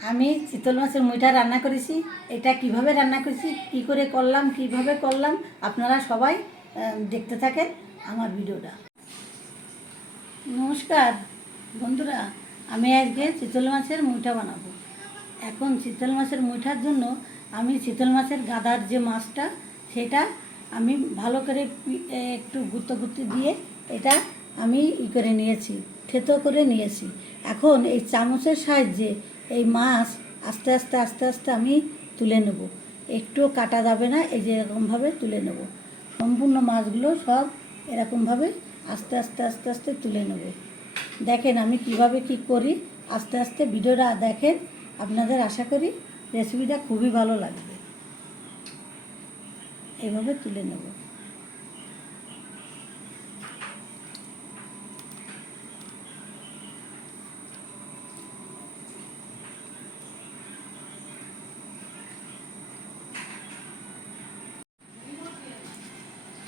আমি চিতল মাছের মুইঠা রান্না করেছি। এটা কিভাবে রান্না করেছি, কি করে করলাম, কিভাবে করলাম, আপনারা সবাই দেখতে থাকেন আমার ভিডিওটা। নমস্কার বন্ধুরা, আমি আজকে চিতল মাছের মুইঠা বানাবো। এখন চিতল মাছের মুইঠার জন্য আমি চিতল মাছের গাদার যে মাছটা, সেটা আমি ভালো করে একটু গুঁতো দিয়ে এটা আমি করে নিয়েছি, থেতো করে নিয়েছি। এখন এই চামচের সাহায্যে এই মাছ আস্তে আস্তে আস্তে আস্তে আমি তুলে নেব। একটুও কাটা যাবে না, এই যে এরকমভাবে তুলে নেব। সম্পূর্ণ মাছগুলো সব এরকমভাবে আস্তে আস্তে আস্তে আস্তে তুলে নেব। দেখেন আমি কিভাবে কি করি, আস্তে আস্তে ভিডিওটা দেখেন। আপনাদের আশা করি রেসিপিটা খুবই ভালো লাগবে। এভাবে তুলে নেব।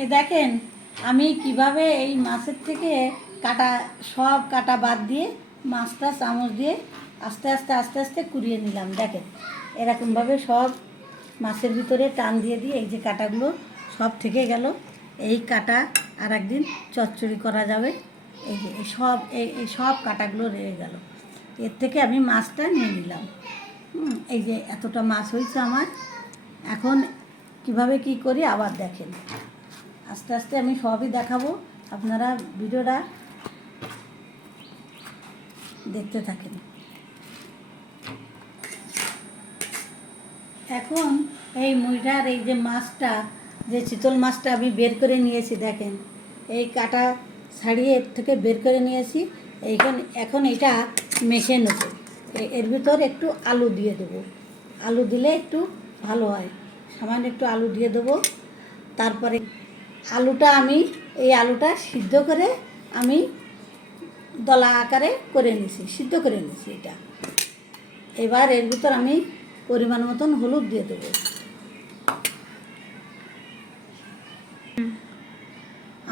এই দেখেন আমি কিভাবে এই মাছের থেকে সব কাটা বাদ দিয়ে মাছটা চামচ দিয়ে আস্তে আস্তে আস্তে আস্তে কুড়িয়ে নিলাম। দেখেন এরকমভাবে সব মাছের ভিতরে টান দিয়ে এই যে কাটাগুলো সব থেকে গেল। এই কাটা আর একদিন চচ্চড়ি করা যাবে। এই যে এই সব কাটাগুলো রয়ে গেল। এর থেকে আমি মাছটা নিয়ে নিলাম। এই যে এতটা মাছ হয়েছে আমার। এখন কিভাবে কি করি আবার দেখেন। আস্তে আস্তে আমি সবই দেখাবো, আপনারা ভিডিওটা দেখতে থাকেন। এখন এই মুইঠার এই যে মাছটা, যে চিতল মাছটা আমি বের করে নিয়েছি, দেখেন এই কাটা ছাড়িয়ে এর থেকে বের করে নিয়েছি। এখন এটা মেখে নেব। এর ভিতর একটু আলু দিয়ে দেবো। আলু দিলে একটু ভালো হয়। সামান্য একটু আলু দিয়ে দেবো। তারপরে এই আলুটা সিদ্ধ করে আমি দলা আকারে করে নিছি, সিদ্ধ করে নিছি এটা। এবার এর ভিতর আমি পরিমাণ মতন হলুদ দিয়ে দেবো।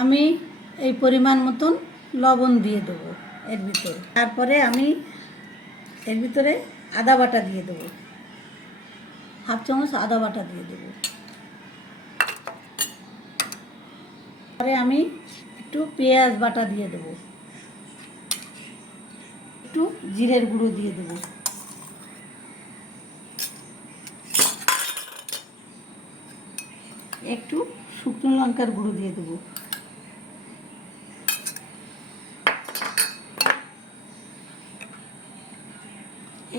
আমি এই পরিমাণ মতন লবণ দিয়ে দেবো এর ভিতরে। তারপরে আমি এর ভিতরে আদা বাটা দিয়ে দেবো, হাফ চামচ আদা বাটা দিয়ে দেবো। পরে আমি একটু পেঁয়াজ বাটা দিয়ে দেবো, একটু জিরের গুঁড়ো দিয়ে দেবো, একটু শুকনো লঙ্কার গুঁড়ো দিয়ে দেবো,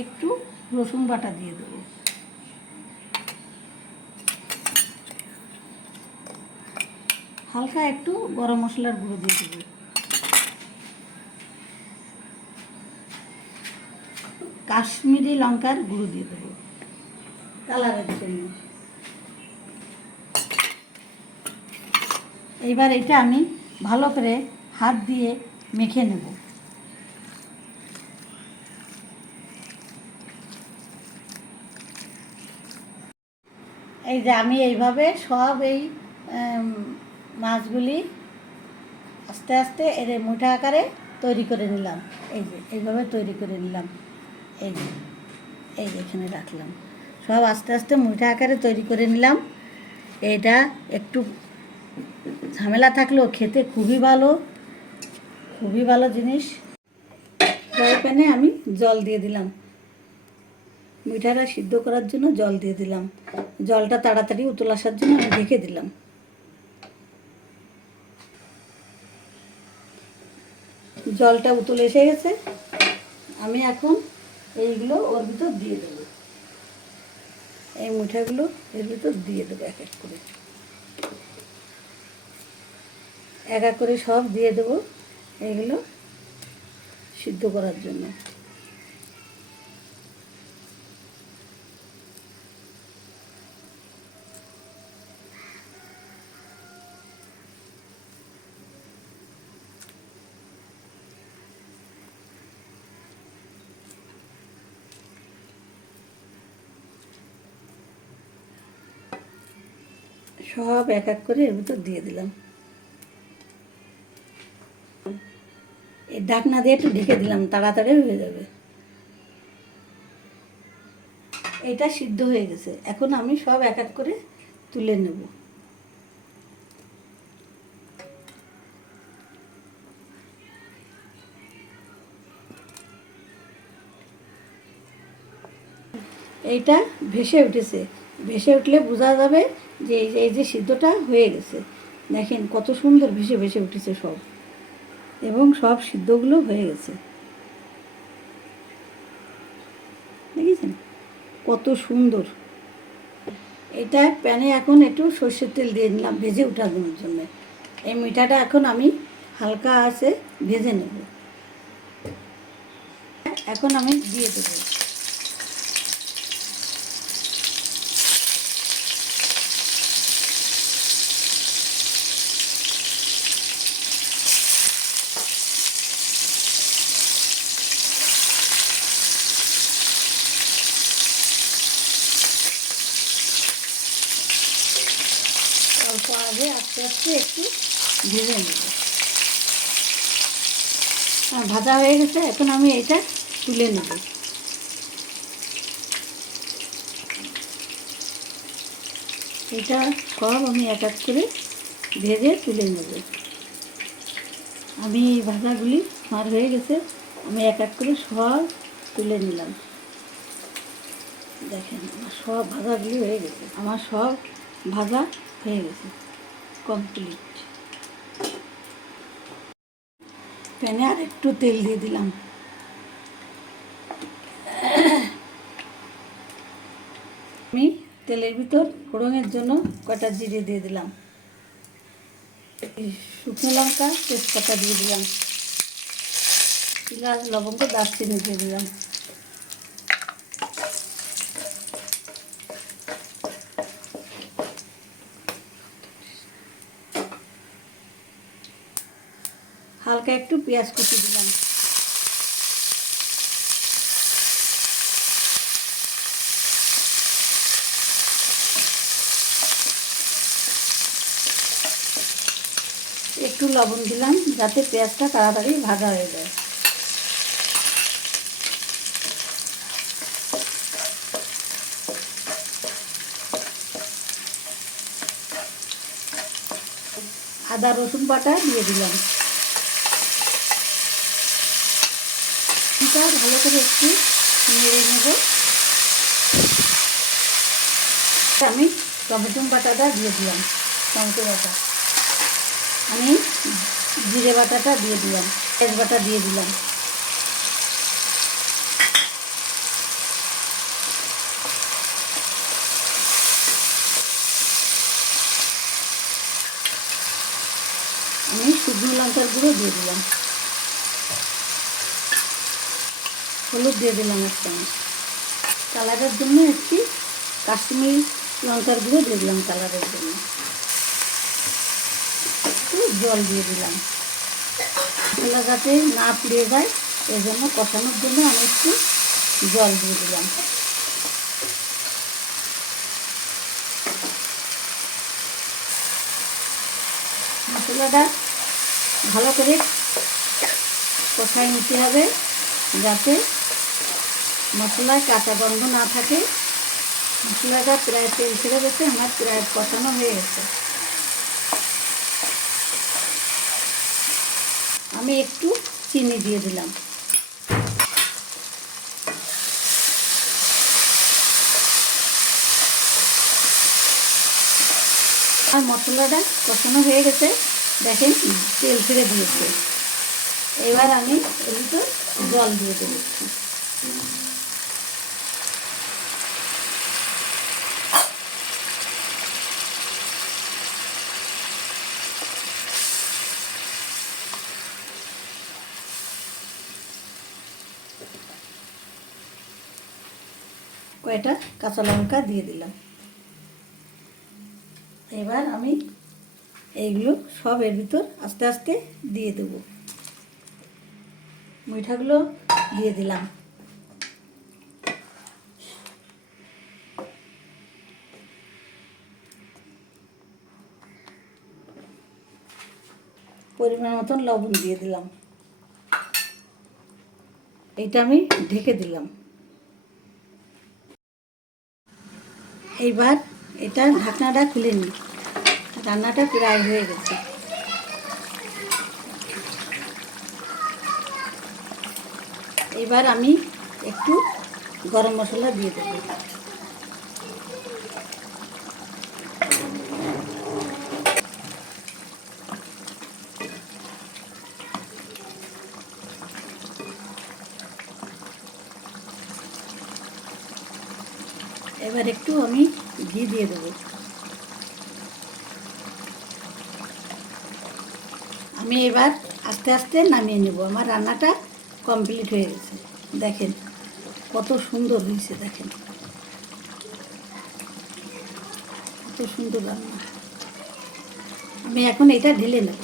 একটু রসুন বাটা দিয়ে দেবো, হালকা একটু গরম মশলার গুঁড়ো দিয়ে দেবো, কাশ্মীরি লঙ্কার গুঁড়ো দিয়ে দেবো কালারের জন্য। এইবার এটা আমি ভালো করে হাত দিয়ে মেখে নেব। এই যে আমি এইভাবে সব এই মাছগুলি আস্তে আস্তে এর মুঠা আকারে তৈরি করে নিলাম। এই যে এইভাবে তৈরি করে নিলাম। এই যে এখানে রাখলাম। সব আস্তে আস্তে মুঠা আকারে তৈরি করে নিলাম। এটা একটু ঝামেলা থাকলেও খেতে খুবই ভালো জিনিস। ফ্রাই প্যানে আমি জল দিয়ে দিলাম, মিঠাটা সিদ্ধ করার জন্য জল দিয়ে দিলাম। জলটা তাড়াতাড়ি উতল আসার জন্য আমি ঢেকে দিলাম। জলটা উতলে এসে গেছে। আমি এখন এইগুলো ওর ভিতর দিয়ে দেবো। এই মুঠাগুলো এর ভিতর দিয়ে দেবো এক এক করে সব দিয়ে দেবো এইগুলো সিদ্ধ করার জন্য। সব এক করে এর ভিতর দিয়ে দিলাম। এই ঢাকনা দিয়ে একটু ঢেকে দিলাম, তাড়াতাড়ি হয়ে যাবে। এটা সিদ্ধ হয়ে গেছে, এখন আমি সব এক এক করে তুলে নেব। এইটা ভেসে উঠেছে, ভেসে উঠলে বোঝা যাবে যে এই যে সিদ্ধটা হয়ে গেছে। দেখেন কত সুন্দর ভেসে ভেসে উঠেছে সব, এবং সব সিদ্ধগুলো হয়ে গেছে। দেখেছেন কত সুন্দর। এটা প্যানে এখন একটু সর্ষের তেল দিয়ে নিলাম ভেজে ওঠানোর জন্য। এই মিঠাটা এখন আমি হালকা আছে ভেজে নেব। এখন আমি দিয়ে দেবো। অল্প আগে আস্তে আস্তে একটু ভেজে নেব। ভাজা হয়ে গেছে, এখন আমি এটা তুলে নেব। এটা সব আমি এক এক করে ভেজে তুলে নেব। আমি এই ভাজাগুলি আমার হয়ে গেছে, আমি এক এক করে সব তুলে নিলাম। দেখেন আমার সব ভাজাগুলি হয়ে গেছে, আমার সব ভাজা হয়ে গেছে কমপ্লিট। প্যানে আর একটু তেল দিয়ে দিলাম। আমি তেলের ভিতর ফোড়নের জন্য কটা জিরে দিয়ে দিলাম, শুকনো লঙ্কা তেজপাতা দিয়ে দিলাম, এলাচ লবঙ্গ দারচিনি দিয়ে দিলাম। হালকা একটু পেঁয়াজ কুচি দিলাম। একটু লবণ দিলাম যাতে পেঁয়াজটা তাড়াতাড়ি ভাজা হয়ে যায়। আদা রসুন বাটা দিয়ে দিলাম। এটা ভালো করে একটু নেড়ে নেব। আমি টমেটো বাটাটা দিয়ে দিলাম, টমেটো বাটা। আমি জিরে বাটাটা দিয়ে দিলাম, তেজবাটা দিয়ে দিলাম। আমি শুকনো লঙ্কার গুঁড়ো দিয়ে দিলাম, হলুদ দিয়ে দিলাম এক চামচ। কালারের জন্য একটি কাশ্মীরি লঙ্কার গুঁড়ো দিয়ে দিলাম কালারের জন্য। একটু জল দিয়ে দিলাম, মশলা যাতে না পুড়ে যায় এই জন্য কষানোর জন্য আমি একটু জল দিয়ে দিলাম। মশলাটা ভালো করে কষায় নিতে হবে যাতে মশলায় কাঁচা গন্ধ না থাকে। মশলাটা প্রায় তেল ছেড়ে গেছে, আমার প্রায় কষানো হয়ে গেছে। আমি একটু চিনি দিয়ে দিলাম। আর মশলাটা কষানো হয়ে গেছে, দেখেন তেল ছেড়ে দিয়েছে। এবার আমি এর ভিতর জল দিয়ে দেবো। কয়টা কাঁচা লঙ্কা দিয়ে দিলাম। এবার আমি এইগুলো সব এর ভিতর আস্তে আস্তে দিয়ে দেব। মিঠাগুলো দিয়ে দিলাম। পরিমাণ মতন লবণ দিয়ে দিলাম। এটা আমি ঢেকে দিলাম। এইবার এটা ঢাকনাটা খুলে নিই, রান্নাটা প্রায় হয়ে গেছে। এবার আমি একটু গরম মশলা দিয়ে দেবো। এবার একটু আমি ঘি দিয়ে দেবো। আমি এবার আস্তে আস্তে নামিয়ে নেব। আমার রান্নাটা কমপ্লিট হয়ে গেছে। দেখেন কত সুন্দর হয়েছে, দেখেন কত সুন্দর রান্না। আমি এখন এটা ঢেলে নেব।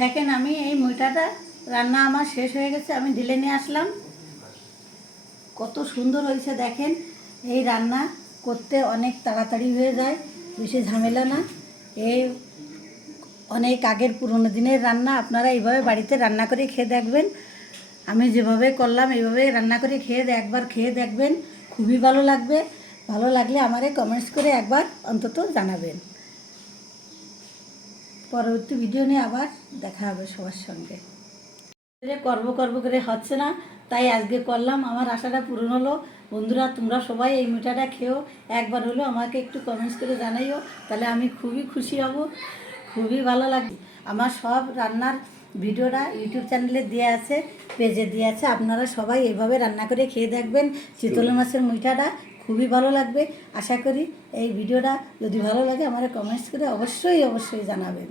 দেখেন আমি এই মুইটাটা রান্না আমার শেষ হয়ে গেছে, আমি ঢেলে নিয়ে আসলাম। কত সুন্দর হয়েছে দেখেন। এই রান্না করতে অনেক তাড়াতাড়ি হয়ে যায়, বেশি ঝামেলা না। এই অনেক আগের পুরনো দিনের রান্না, আপনারা এইভাবে বাড়িতে রান্না করে খেয়ে দেখবেন। আমি যেভাবে করলাম এইভাবে রান্না করে একবার খেয়ে দেখবেন, খুবই ভালো লাগবে। ভালো লাগলে আমারে কমেন্টস করে একবার অন্তত জানাবেন। পরবর্তী ভিডিও নিয়ে আবার দেখা হবে সবার সঙ্গে। করবো করবো করে হচ্ছে না, তাই আজকে করলাম। আমার আশাটা পূরণ হলো। বন্ধুরা তোমরা সবাই এই মিঠাটা খেও, একবার হলো আমাকে একটু কমেন্টস করে জানাইও, তাহলে আমি খুবই খুশি হব, খুবই ভালো লাগবে। আমার সব রান্নার ভিডিওটা ইউটিউব চ্যানেলে দেওয়া আছে, পেজে দেওয়া আছে। আপনারা সবাই এইভাবে রান্না করে খেয়ে দেখবেন। চিতল মাছের মিঠাটা খুবই ভালো লাগবে। আশা করি এই ভিডিওটা যদি ভালো লাগে আমার কমেন্টস করে অবশ্যই অবশ্যই জানাবেন।